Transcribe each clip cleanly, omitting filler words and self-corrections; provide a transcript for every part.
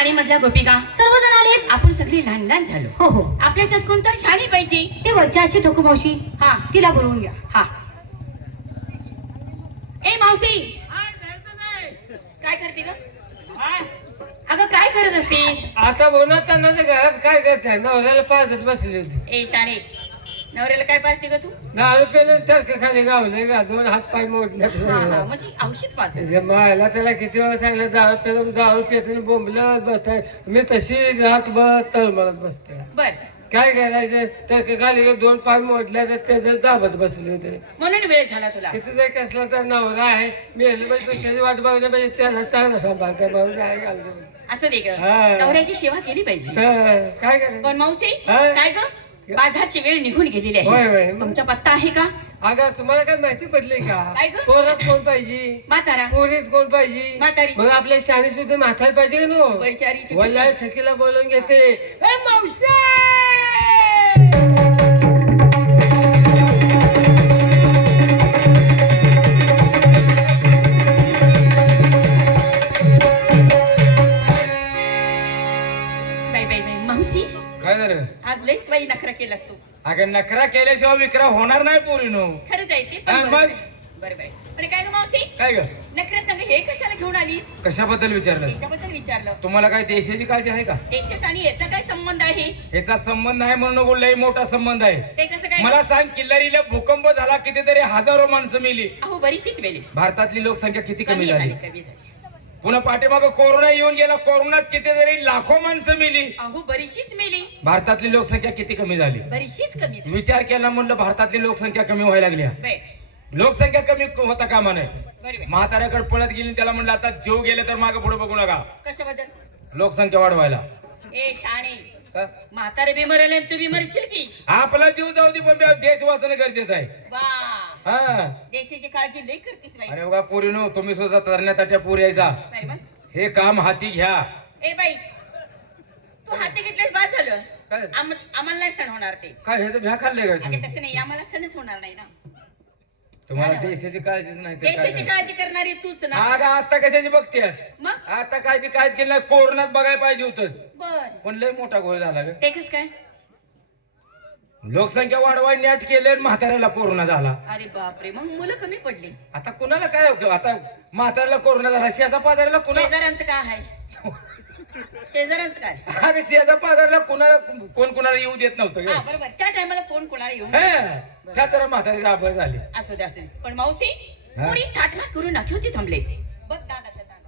शाळी मधल्या गोपिका सर्वजण आले. आपण सगळी लहान लहान झालो. हो हो. आपल्याच्यात कोणतरी शाळी पाहिजे. ते वरच्या आजी ठोकू मावशी, हा तिला बोलवून घ्या. हा. ए मावशी, काय करते ग? अगं काय करत असतीस? आता बोलताना घरात काय करते नवऱ्याला पाहत बसली होती. ए शाणे, नवऱ्याला काय पाजते ग तू? 10 रुपये तर खाली गावले का 2 हात पाय मोडले. हा हा, म्हणजे औषध पाज. मला त्याला किती वेळा सांगितलं 10 रुपये बोंबलत बसताय. मी तशी रातभर तळमळत बसते. बर, काय करायचं तर खाली 2 पाय मोडल्या तर त्याचं दाबत बसले होते. म्हणून वेळ झाला तुला. तिथे जर कसला तर नवरा आहे मी त्याची वाट बघण्या पाहिजे त्याला चांगला सांभाळता भाऊ काय घालतो. असं दे ग, हा. नवऱ्याची सेवा केली पाहिजे. काय करायचं. पण मावशी, हा? काय ग, बाजारची वेळ निघून गेलेली होय, आहे. होय. तुमचा पत्ता आहे का? अगं तुम्हाला काय माहिती पडली काय का? ग? पोरात कोण पाहिजे, म्हातारा, पोरीत कोण पाहिजे, म्हातारी, मग आपल्या शाळेत सुद्धा म्हातारी पाहिजे ना. वैचारीची वल्लाय थकीला बोलून घेते. ए मावशी! बाई बाई बाई, मावशी काय झालं? आज लईच बाई नखरा केलास तू. अगं नखरा केल्याशिवाय विक्रा होणार नाही पोरीनो. खरंच आहे ते, हा, पण मग? बरोबर आहे. आणि काय ग मावशी, काय ग? नखरा संग हे कशाला घेऊन आलीस? कशाबद्दल विचारलं? त्याच्याबद्दल विचारलं. तुम्हाला काय देशाची काळजी आहे का? देशात आणि याचा काय संबंध आहे? याचा संबंध आहे म्हणून नको, लय मोठा संबंध आहे. ते कसं काय? मला सांग, किल्लारीला भूकंप झाला, कितीतरी हजारो माणसं मेली. अहो बरीचशीच वेळी भारतातली लोकसंख्या किती कमी कमी झाली. झाली, कमी झाली. पुन्हा पाठीमाग कोरोना येऊन गेला, कोरोनात कितीतरी लाखो माणसं मेली. अहो बरीचशीच मेली, भारतातली लोकसंख्या किती कमी झाली. बरीचशीच कमी झाली. विचार केला म्हणलं भारतातली लोकसंख्या कमी व्हायला लागली. बर, लोकसंख्या कमी होता कामा नये. बरोबर. म्हाताऱ्याकडे पळत गेली, त्याला म्हणलं आता जीव गेले तर मागे पुढे बघू नका, कशाबद्दल? लोकसंख्या वाढवायला. ए शाणे, का? म्हातारे बिमर आले तू बिमरशील की? आपला जीव जाऊ दे, पण देश वाचणं गरजेचं आहे. वा, हा. देशाची काळजी लई करतीस बाई. अरे बघा पोरीनो, तुम्ही सुद्धा तरण्याच्या पोरी यायचा, नाही मग. हे काम हाती घ्या. ए बाई, तू हाती घेतलेस बा झालं. काय आम्हाला नाही सण होणार ते. काय ह्याचं भ्या खाल्लंय का अगं तुम्ही? तसं नाही, आम्हाला सणच होणार नाही ना. तुम्हाला देशाची काळजीच नाही तर काय देशाची नाही. काळजी करणारी तूच ना. अगं आता कशाची बघतेस? मग आता काळजी काहीच केली नाही, कोरोनात बघायला पाहिजे होतच, बर, पण लय मोठा घोळ झाला ग. ते कस काय? लोकसंख्या वाढवाय नेट केले आणि म्हाताऱ्याला कोरोना झाला. अरे बापरे, मग मुलं कमी पडली. आता कुणाला काय होतं? आता म्हाताऱ्याला कोरोना झाला, शेजा पाजाऱ्याला कुणा शेजाऱ्यांचं काय आहे? शेजाऱ्यांचं काय? अगं शेजा पाजाऱ्याला कुणाला कोण कुणाला येऊ देत नव्हतं ग. हा बरोबर, त्या टायमाला कोण कोणाला येऊन हा, त्या तर म्हातारी आभळ झाली. असू दे असू दे. पण मावशी, हा? कोणी थाटमाट करून नाकी होती थांबले. बघ दादाचा दादा.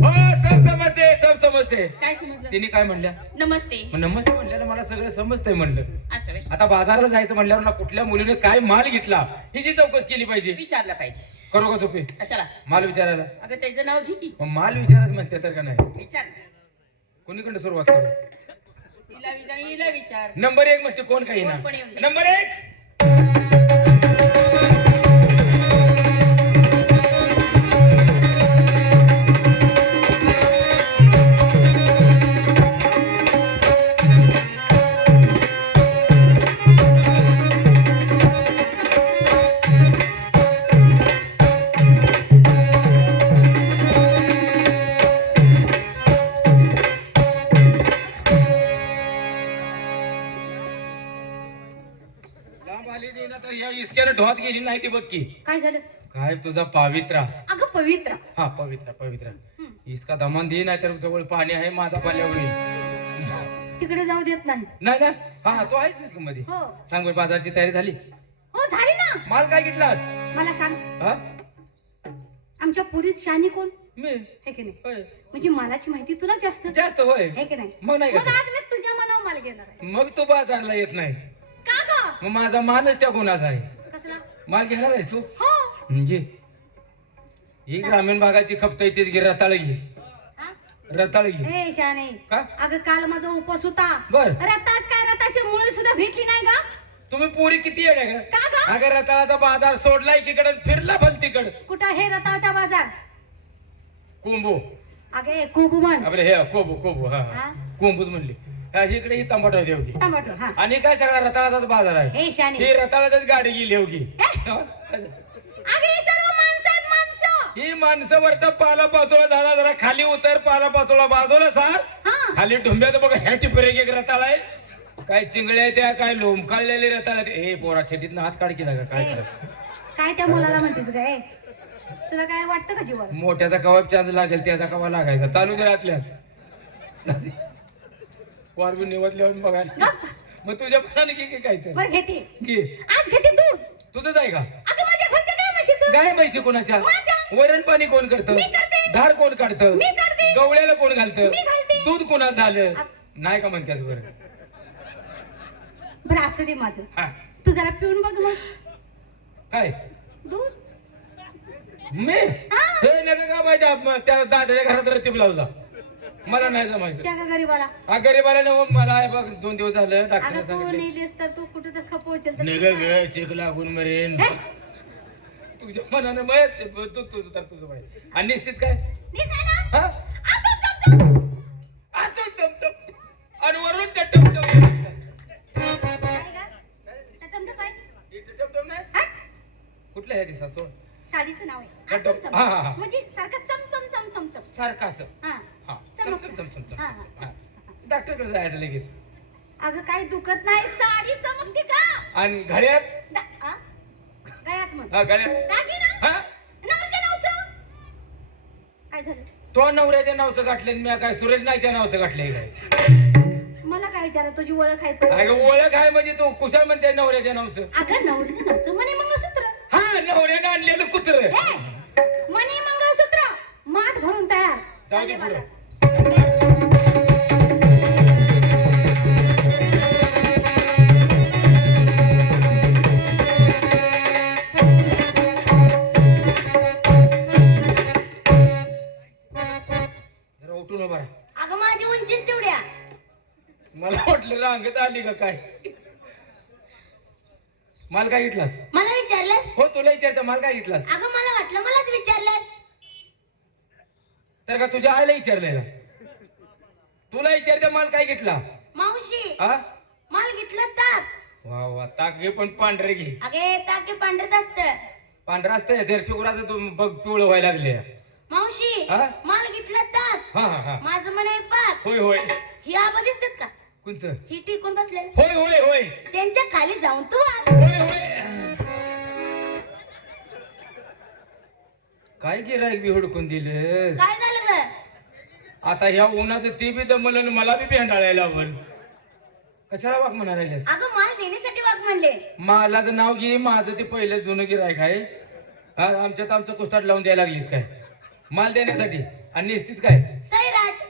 हो, सब समजते, सब समजते. काय समजलं? तिने काय म्हणल्या? नमस्ते. मग नमस्ते म्हणल्याला मला सगळं समजतंय म्हणलं. असं व्हय. आता बाजाराला जायचं म्हणल्यावर ना कुठल्या मुलीने काय माल घेतला हिची चौकशी केली पाहिजे. विचारलं पाहिजे. करू का चुपी कशाला? माल विचारायला? अगं त्याचं नाव घे की. मग माल विचारायचं म्हणते तर का नाही? विचार. कोणीकडे सुरुवात करू? तिला विचार, हिला विचार. नंबर 1 म्हणते कोण काही ना. कोण पण येऊन दे. नंबर 1. लांब आली ती ना तर या इस्क्याने ढोत गेली नाही ती बघ की. काय झालं? काय तुझा पावित्रा. अगं पवित्र. हा पवित्रा पवित्रा. इसका दमान दे नाही तर जवळ पाणी आहे माझा पाल्यावर. तिकडे जाऊ देत नाही. नाही ना. हा तू आहेस इसका मध्ये. हो सांग बरं, बाजारची तयारी झाली? हो झाली ना. माल काय घेतलास? मला सांग, हा आमच्या पुरीत शानी कोण मी हे की नाही? होय. म्हणजे मलाची माहिती तुला जास्त जास्त होय. हे की नाही? मग नाही मग का? आज मी तुझ्या मनावर माल घेणार आहे. मग तू बाजारला येत नाहीस. का ग? मग माझा मानच त्या गुणाचा आहे. कसला? माल घेणार आहेस तू? हो. म्हणजे ही ग्रामीण भागाची खपत तेच घे, रताळ घे. हा? रताळ घे. ए शाने, का? अगं काल माझा उपवास होता. बर. रताच काय, रताची मुळे सुद्धा भेटली नाही का? तुम्ही पोरी किती येण्या का? का ग? अगं रताळाचा बाजार सोडला एकीकडे फिरला पण तिकड. कुठं हे रताचा बाजार? कोंबू. अगे कुकुमन. आपले हे कोबू कोबू हा हा? कोंबूच म्हणली. हा, इकडे ही टमाटो होती. टमाटो. हा. आणि काय सगळा रताळाचाच बाजार आहे. हे शाने, ही रताळाचाच गाडी गेली होगी. अगे हे सर्व माणसं आहेत, माणसं. ही माणसावरचा पाला पाचोळा झाला, जरा खाली उतर, पाला पाचोळा बाजूला सार. हा खाली ढुंब्यात बघ ह्या टिपरेक एक रताळाय, काय चिंगळ्या त्या, काय लोंबकाळलेले रताळ. ए पोरा छेटीतनं हात काढ केला का काय ए, करत? काय त्या मुलाला म्हणतेस काय? तुला काय वाटतं का जीवाला? मोठ्याचा कवा चार्ज लागेल, त्याचा कवा लागायचा. चालू दे रातल्यात वारबी निवडल्यावर बघायला. गप्प. मग तुझ्या मनाने घे काय तर बरं घेते. घे. आज घेते तू. तुझंच आहे का? अगं माझ्या घरच्या काय म्हशीचं? गाय पैसे कोणाच्या? माझ्या. वरण पाणी कोण करतं? मी करते. धार कोण काढतं? मी करते. गवळ्याला कोण घालतं? मी घालते. दूध कोणा झालं नाही का म्हणतेस? बरं बरं असू दे माझं. हा. तू जरा पिऊन बघ मग. काय दूध. मी हा. हे नका का पाहिजे त्या दादाच्या घरात रती ब्लाउजा मला नाही जमायचं. त्या का गरीबाला. हा गरीबाला ना मला आहे बघ 2 दिवस झालं डॉक्टर अगं तू सांगितलं नेलीस तर तू कुठं तर खपवशील तर नग ग चेक लागून मरेन. हे? तुझ्या मनानं मग तुझं तर तुझं पाहिजे. आणि निश्चित काय निघाला. हा आतून चमचम. आता टमटम आणि वरून त्या टमटम काय गं? त्या टमटम काय? टमटम नाही हा? कुठल्या ह्या दिसा सोड साडीचं नाव आहे. टमटम. आतून चमचम. हा, हा, हा. म्हणजे सारखं चमचम चमचम चम. सारखं असं हा. हा चमक. टमटम टमटम हा, टमटम हा. हा. डॉक्टरकडे जायचं लगेच. अगं काही दुखत नाही. साडी चमकते का? आणि घड्यात हा? गळ्यात मग. हा घड्यात दागिना? हा नवरच्या नावचं? काय झालं? तो नवऱ्याच्या नावचं गाठले मी काय सुरेश नाईच्या नावचं गाठलंय काय? मला काय विचारा तुझी ओळख आहे पण. अगं ओळख आहे म्हणजे तू कुशाल म्हणते नवऱ्याच्या नावचं. अगं नवरीचं नावचं मणी मंगळसूत्र. हा नवऱ्यानं आणलेलं कुत्र. ए, मणी मंगळसूत्र माठ भरून तयार. जाऊ दे चालले पुढं. बाजार. जरा उठून उभा राहा. अगं माझी उंचीच तेवढ्या. मला वाटलं रांगेत आली का काय. माल काय घेतलास? मला विचारलंस? हो तुला विचारतं माल काय घेतलास? अगं मला वाटलं मलाच विचारलंस. तर का तुझ्या आईला विचारलेला? तुला विचारतं माल काय घेतला? मावशी हा माल घेतलं ताक. वा वा ताक घे पण पांढरे घे. अगे ताक हे पांढरच असतं. पांढरा असतं जर्सी गुराचं तू बघ पिवळं व्हायला लागले. मावशी हा? माल घेतलं ताक. हा हा हा माझं मन आहे पाक. होय होय ही आबा दिसतात का? कुंच ही टिकून बसले. होय होय होय त्यांच्या खाली जाऊन तू वाग. होय होय काय गिरायक बी हुडकून दिलेस. काय झालं ग? आता ह्या उन्हाचं ते बी दमलं आणि मला बी भेंडाळायला आवड. कशाला वाघ म्हणा राहिलेस? अगं माल देण्यासाठी वाग म्हणले. मालाचं नाव घे. माझं ते पहिलं जुनं गिरायक आहे. हा आमच्यात आमचं कुस्ताट लावून द्यायला लागलीच काय माल देण्यासाठी आणि निस्तीच काय. सैराट.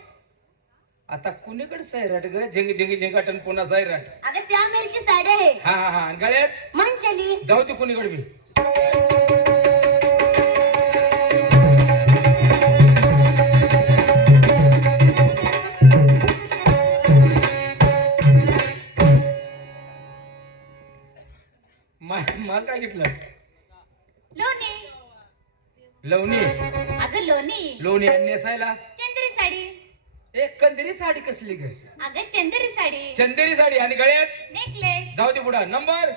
आता कुणीकडे सैराट ग झिंग झिंग झिंगाटन पुन्हा सैराट. अगं त्या मेलची साडी आहे. हा हा हा आणि गळ्यात मंचली. जाऊ दे कुणीकडे बी. माल काय घेतलं? लोणी. लवणी. अगं लोणी. लोणी आणि नेसायला चंदेरी साडी. एक कंदरी साडी कसली ग? अगं चंदेरी साडी. चंदेरी साडी आणि गळ्यात नेकलेस. जाऊ दे पुढा नंबर.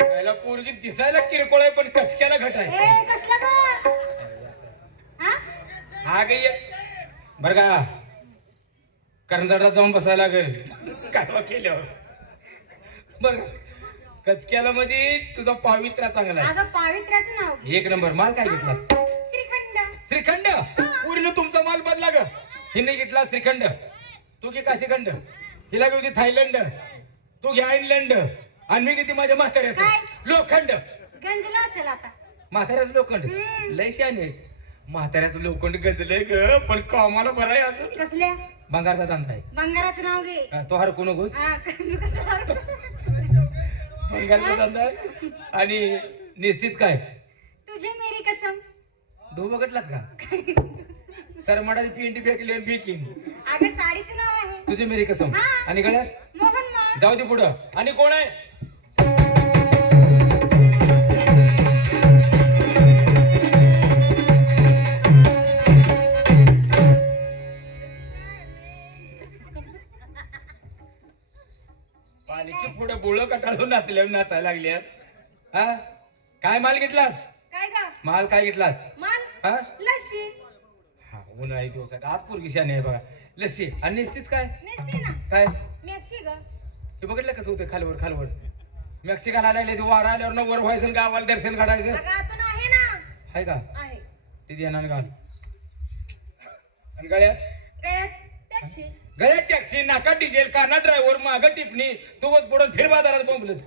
पहिला पोरगी दिसायला किरकोळ आहे पण कचक्याला घट आहे. ए कसला ग? हा? हा गे बर का करंजाटात जाऊन बसायला लागेल कालवा केल्यावर. बर कचक्याला म्हणजे तुझा पावित्रा चांगला आहे. अगं पावित्र्याचं नाव. एक नंबर. माल काय घेतलास? श्रीखंड. श्रीखंड. पूर्ण तुमचा माल बदला ग. हिने घेतला श्रीखंड. तू घे काशीखंड. हिला घेऊ थायलंड. तू घे आयर्लंड. आणि मी किती माझ्या म्हाताऱ्याचं काय? लोखंड. गंजला असेल आता. म्हाताऱ्याचं लोखंड. लय शानेस. म्हाताऱ्याचं लोखंड गजलंय ग पण कामाला बरं आहे असं. कसल्या? भंगारचा धंदा आहे. भंगाराचं नाव घे. हा, तो हरकू नकोस. हा, मी कशाला? भंगारचा धंदा आहे. आणि निस्तीच काय तुझे मेरी कसम. धू बघितलास का? सरमाडाची पिंडी फेकली आणि फेकीन. अगं साडीचं नाव आहे. तुझी मेरी कसम. हा. आणि गळ्यात मोहन माळ. जाऊ दे पुढं. आणि कोण आहे? बुळ कटाळून नाचल्यावर नाचायला लागल्यास. हा काय माल घेतलास? काय का माल काय घेतलास? मान हा लस्सी हा उन्हाळी दिवसात आज पोरगी शाने आहे बघा. लस्सी आणि नेसतीच काय नेसते ना काय मॅक्सी ग ते बघितलं कसं होतं खालवर खालवर मेक्सिकाला लागल्याची वारा आल्यावर ना वर व्हायचं आणि गावाला दर्शन काढायचं. अगं आतून आहे ना आहे का आहे ते देणार घाल आणि गळ्यात गळ्यात टॅक्सी गळ्यात टॅक्सी नाका डिझेल काना ड्रायव्हर माग टिपणी तोच पुढून फिर बाजारात बोंबलत.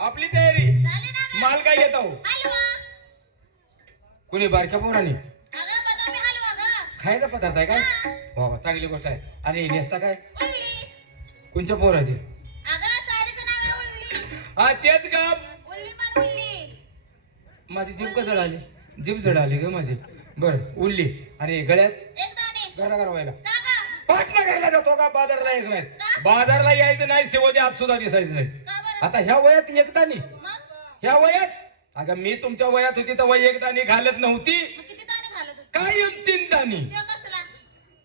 आपली तयारी माल काय घेत आहो कुणी बारक्या पोराने खायचा पदार्थ आहे काय बाबा चांगली गोष्ट आहे. आणि नेसता काय कोणच्या पोराची हा तेच का माझी जीभ कसं आली जीभ जडाली ग माझी. बर उरली आणि गळ्यात घरा व्हायला पाटणा घ्यायला जातो का बाजारला यायचं नाही बाजारला यायचं नाही शेवटच्या हात सुद्धा दिसायचं नाही. आता ह्या वयात एकदानी ह्या वयात अगं मी तुमच्या वयात होती तर वय एकदानी घालत नव्हती काय 3 दाणी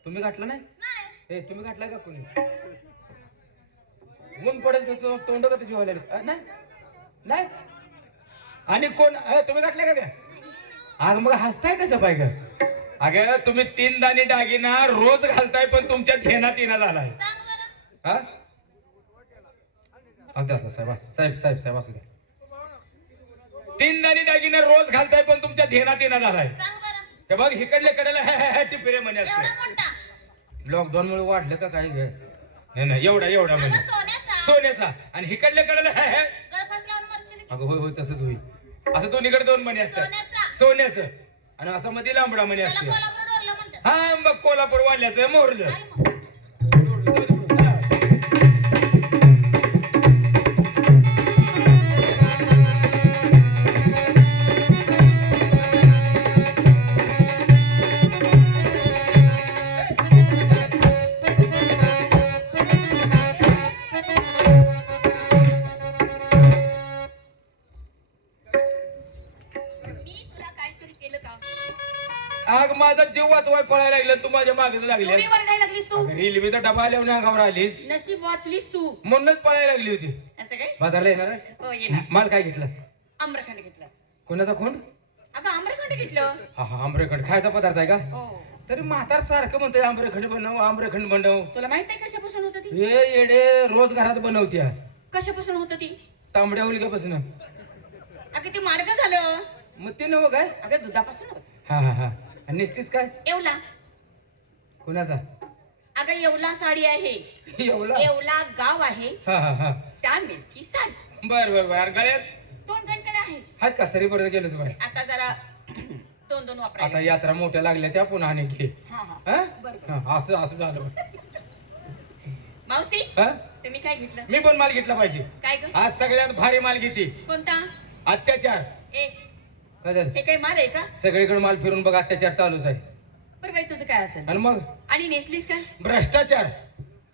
तुम्ही घातलं नाही ए तुम्ही घातलाय का कोणी ऊन पडेल तर तोंड का त्याची व्हायला नाही नाही आणि कोण तुम्ही घातले का काय अगं मग हसताय कशा पाय का अगं तुम्ही 3 दाणी दागिना रोज घालताय पण तुमच्या ध्यानात येणं झालाय. हा असं साहेब साहेब साहेब साहेब असू द्या 3 दाणी दागिना रोज घालताय पण तुमच्या ध्यानात येणं झालाय. ते बघ इकडले कडेला टिपरे म्हणे असते लॉकडाऊन मुळे वाढलं का काय नाही नाही एवढा म्हणजे सोन्याचा आणि इकडले कडेला अगं होय होय तसंच होईल. असं दोन्हीकडे 2 मणी असतात सोन्याचं आणि असं मध्ये लांबडा मणी असते. हा मग कोल्हापूर वाल्याचं मोरलं. आग माझा जीव वाचवाय पळायला लागला तू माझ्या मागेच लागली. चोरीवर नाही लागलीस तू रेल्वेचा डबा आल्यावर अंगावर आलीस नशीब वाचलीस तू म्हणूनच पळायला लागली होती. असं काय बाजारला येणार हो येणार माल काय घेतलास? आम्रखंड घेतलं कोणाचा खोंड? अगं आम्रखंड घेतलं हा हा आंबरेखंड खायचा पदार्थ आहे का? हो तरी म्हातार सारखं म्हणतोय आंबरेखंड बनव आंबरेखंड बनव. तुला माहित आहे कशापासून होत ती हे येडे रोज घरात बनवत्या कशापासून होत ती तांबड्या उलग्यापासून. अगं ते मार्ग झालं मग ते नव काय? अगं दुधापासून होत हा हा हा आणि निस्तीच काय येवला कुणाचा? अगं येवला साडी आहे एवढा येवला गाव आहे हा हा हा त्या मिरची साडी बर बर बर गळ्यात 2 गणकडे आहेत आहेत का तरी बरं गेलंच बरं. आता जरा 2 आता वापरायला यात्रा मोठ्या लागल्या त्या पुन्हा आणि घे. हा हा हा? बरोबर. हा, असं असं झालं. मावशी हा? तुम्ही काय घेतलं मी पण माल घेतला पाहिजे. काय ग आज सगळ्यात भारी माल घेते कोणता अत्याचार. काय झालं? हे काही माल आहे का सगळीकडे माल फिरून बघ अत्याचार चालूच आहे. बरं बाई तुझं काय असेल आणि मग आणि नेसलीस काय भ्रष्टाचार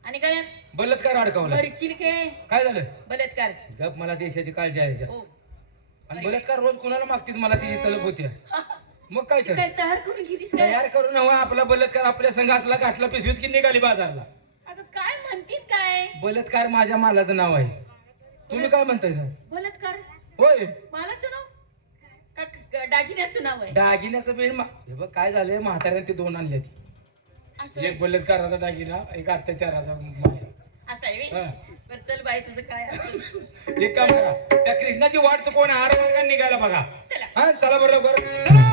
आणि गळ्यात बलात्कार अडकवला. मरचील के काय झालं? बलात्कार गप मला देशाची काळजी आहे जास्त. ओ आणि बलात्कार रोज कुणाला मागतीच मला तिची तलप होती. मग काय कर काय तयार करून घेतीस काय तयार करून हवा आपला बलात्कार आपल्या संघ असला गाठला पिशवीत की निघाली बाजारला. अगं काय म्हणतीस काय बलात्कार माझ्या मालाचं नाव आहे. तुम्ही काय म्हणताय सर? बलात्कार होय मालाचं नाव का दागिन्याचं नाव आहे दागिन्याचं बिल हे बघ काय झालंय म्हाताऱ्याने ते 2 आणले. असं एक बलात्काराचा दागिना एक अत्याचाराचा माल. असं आहे हा. बरं चल बाई तुझं काय असेल एक काम करा त्या कृष्णाची वाट चुकवून हार वर्गात निघाला बघा. चला हा चला बरं लवकर चला.